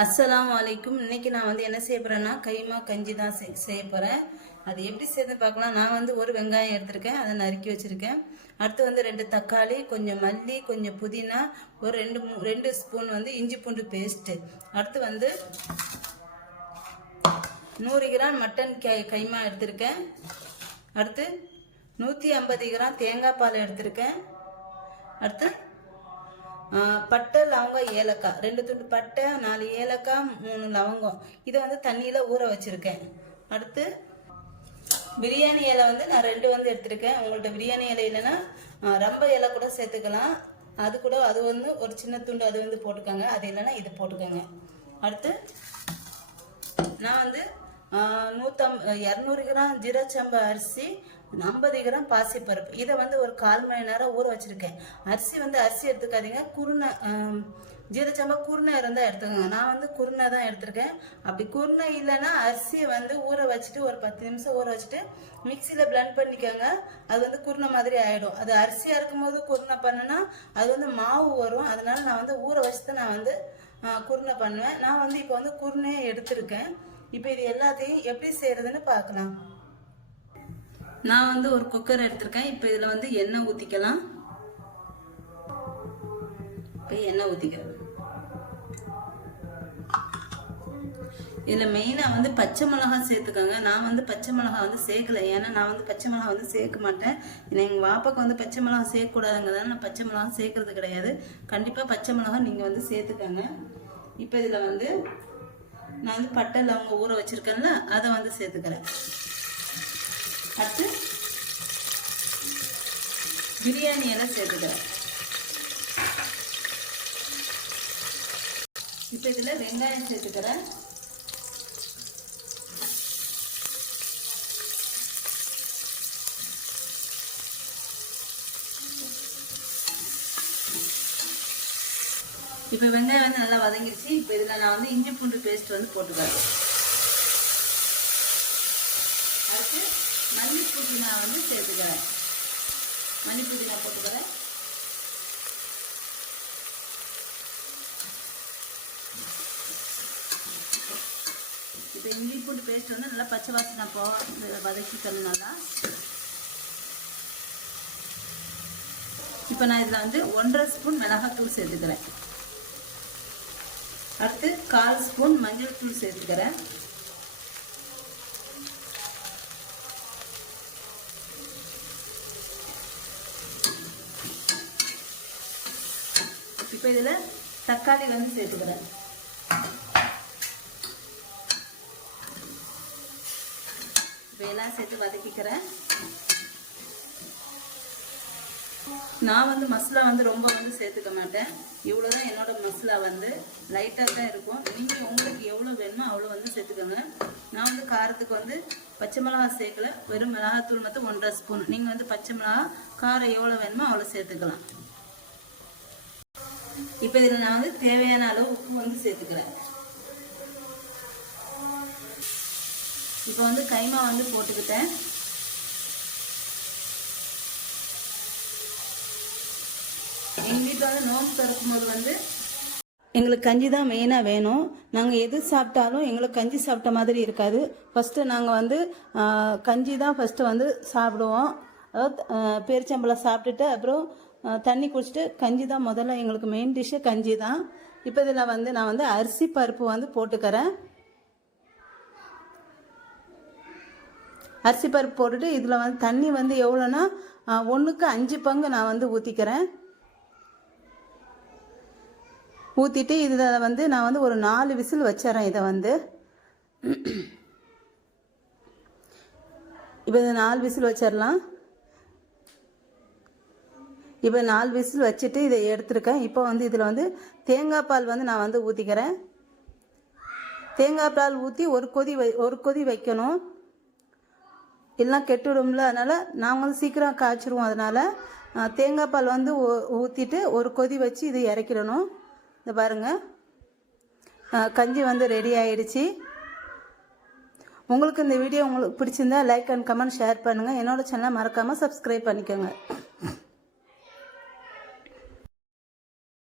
அஸ்ஸலாமு அலைக்கும். இன்னைக்கு நான் வந்து என்ன செய்ய போறேன்னா கைமா கஞ்சி தான் செய்ய போறேன். அது எப்படி செய்து பார்க்கலாம். நான் வந்து ஒரு வெங்காயம் எடுத்திருக்கேன், அதை நறுக்கி வச்சிருக்கேன். அடுத்து வந்து 2 தக்காளி, கொஞ்சம் மல்லி, கொஞ்சம் புதினா, ஒரு 2 ஸ்பூன் வந்து இஞ்சி பூண்டு பேஸ்ட்டு. அடுத்து வந்து 100 கிராம் மட்டன் கைமா எடுத்திருக்கேன். அடுத்து 150 கிராம் தேங்காய் பால் எடுத்திருக்கேன். அடுத்து பட்டை, லவங்கம், ஏலக்காய், 2 துண்டு பட்டை, 4 ஏலக்காய், 3 லவங்கம். இதை வந்து தண்ணியில் ஊற வச்சுருக்கேன். அடுத்து பிரியாணி இலை வந்து நான் 2 வந்து எடுத்திருக்கேன். உங்கள்கிட்ட பிரியாணி இலை இல்லைன்னா ரொம்ப இலை கூட சேர்த்துக்கலாம். அது வந்து ஒரு சின்ன துண்டு அது வந்து போட்டுக்கோங்க. அது இல்லைன்னா இது போட்டுக்கோங்க. அடுத்து நான் வந்து 200 கிராம் ஜீரச்சம்பா அரிசி, 50 கிராம் பாசிப்பருப்பு, இதை வந்து ஒரு 1/4 மணி நேரம் ஊற வச்சிருக்கேன். அரிசி எடுத்துக்காதீங்க, ஜீரச்சம்பா குருணை இருந்தால் எடுத்துக்கோங்க. நான் வந்து குருணை தான் எடுத்திருக்கேன். அப்படி குருணை இல்லைன்னா அரிசியை வந்து ஊற வச்சுட்டு ஒரு 10 நிமிஷம் ஊற வச்சுட்டு மிக்சியில் பிளெண்ட் பண்ணிக்கோங்க. அது வந்து குருணை மாதிரி ஆகிடும். அது அரிசியாக இருக்கும்போது குருணை பண்ணுனா அது வந்து மாவு வரும். அதனால நான் வந்து ஊற வச்சுட்டு நான் வந்து குருணை பண்ணுவேன். நான் வந்து இப்போ வந்து குருணையை எடுத்திருக்கேன். இப்போ இது எல்லாத்தையும் எப்படி செய்யறதுன்னு பார்க்கலாம். நான் வந்து ஒரு குக்கர் எடுத்திருக்கேன். இப்போ இதில் வந்து எண்ணெய் ஊற்றிக்கலாம். இப்போ எண்ணெய் ஊற்றிக்கிறேன். இதில் மெயினாக வந்து பச்சை மிளகாய் சேர்த்துக்கோங்க. நான் வந்து பச்சை மிளகாய் வந்து சேர்க்கலை. ஏன்னா நான் வந்து பச்சை மிளகாய் வந்து சேர்க்க மாட்டேன். ஏன்னா எங்கள் வாப்பாக்கு வந்து பச்சை மிளகாய் சேர்க்கக்கூடாதுங்கிறதால நான் பச்சை மிளகாய் சேர்க்கறது கிடையாது. கண்டிப்பாக பச்சை மிளகாய் நீங்கள் வந்து சேர்த்துக்கோங்க. இப்போ இதில் வந்து நான் வந்து பட்டை லவங்க ஊற வச்சிருக்கேன்ல, அதை வந்து சேர்த்துக்கிறேன். அடுத்து பிரியாணி இலை சேர்த்துக்கிறேன். இப்போ இதில் வெங்காயம் சேர்த்துக்கிறேன். இப்போ வெங்காயம் வந்து நல்லா வதங்கிடுச்சு. இப்போ இதில் நான் வந்து இஞ்சி பூண்டு பேஸ்ட் வந்து போட்டுக்கிறேன். அடுத்து மல்லி புதினா வந்து சேர்த்துக்கிறேன். மல்லி புதினா போட்டுக்கிறேன். இப்போ இஞ்சி பூண்டு பேஸ்ட் வந்து நல்லா பச்சை வாசனை வதக்கிக்கணும் நல்லா. இப்போ நான் இதில் வந்து 1.5 ஸ்பூன் மிளகாத்தூள் சேர்த்துக்கிறேன். அடுத்து 1/4 ஸ்பூன் மஞ்சள் தூள் சேர்த்துக்கிறேன். இப்போ இதில் தக்காளி வந்து சேர்த்துக்கிறேன். இப்போ எல்லாம் சேர்த்து வதக்கிக்கிறேன். நான் வந்து மசாலா வந்து ரொம்ப வந்து சேர்த்துக்க மாட்டேன். இவ்வளோதான் என்னோட மசாலா வந்து லைட்டாக தான் இருக்கும். நீங்கள் உங்களுக்கு எவ்வளோ வேணுமோ அவ்வளோ வந்து சேர்த்துக்கோங்க. நான் வந்து காரத்துக்கு வந்து பச்சை மிளகா சேர்க்கல, வெறும் மிளகாத்தூள் மட்டும் 1.5 ஸ்பூன். நீங்கள் வந்து பச்சை மிளகா காரம் எவ்வளோ வேணுமோ அவ்வளோ சேர்த்துக்கலாம். இப்போ இதில் நான் வந்து தேவையான அளவு உப்பு வந்து சேர்த்துக்கிறேன். இப்போ வந்து கைமா வந்து போட்டுக்கிட்டேன். எங்கள் வீட்டில் வந்து நோன்பு திறக்கும்போது வந்து எங்களுக்கு கஞ்சி தான் மெயினாக வேணும். நாங்கள் எது சாப்பிட்டாலும் எங்களுக்கு கஞ்சி சாப்பிட்ட மாதிரி இருக்காது. ஃபஸ்ட்டு நாங்கள் வந்து கஞ்சி தான் ஃபஸ்ட்டு வந்து சாப்பிடுவோம். அதாவது பேரிச்சம்பழம் சாப்பிட்டுட்டு அப்புறம் தண்ணி குடிச்சிட்டு கஞ்சி தான் முதல்ல எங்களுக்கு மெயின் டிஷ்ஷு கஞ்சி தான். இப்போ இதில் வந்து நான் வந்து அரிசி பருப்பு வந்து போட்டுக்கிறேன். அரிசி பருப்பு போட்டுட்டு இதில் வந்து தண்ணி வந்து எவ்வளோன்னா 1க்கு 5 பங்கு நான் வந்து ஊற்றிக்கிறேன். ஊற்றிட்டு இதில் வந்து நான் வந்து ஒரு 4 விசில் வச்சிடறேன். இதை வந்து இப்போ இதை 4 விசில் வச்சிடலாம். இப்போ 4 விசில் வச்சுட்டு இதை எடுத்துருக்கேன். இப்போ வந்து இதில் வந்து தேங்காய் பால் வந்து நான் வந்து ஊற்றிக்கிறேன். தேங்காய் பால் ஊற்றி ஒரு கொதி வைக்கணும், இல்லைனா கெட்டுடும்ல. அதனால் நாங்கள் வந்து சீக்கிரம் காய்ச்சிருவோம். அதனால் தேங்காய் பால் வந்து ஊற்றிட்டு ஒரு கொதி வச்சு இதை இறக்கிடணும். இந்த பாருங்கள், கஞ்சி வந்து ரெடி ஆகிடுச்சு. உங்களுக்கு இந்த வீடியோ உங்களுக்கு பிடிச்சிருந்தா லைக் அண்ட் கமெண்ட் ஷேர் பண்ணுங்கள். என்னோடய சேனலை மறக்காமல் சப்ஸ்கிரைப் பண்ணிக்கோங்க.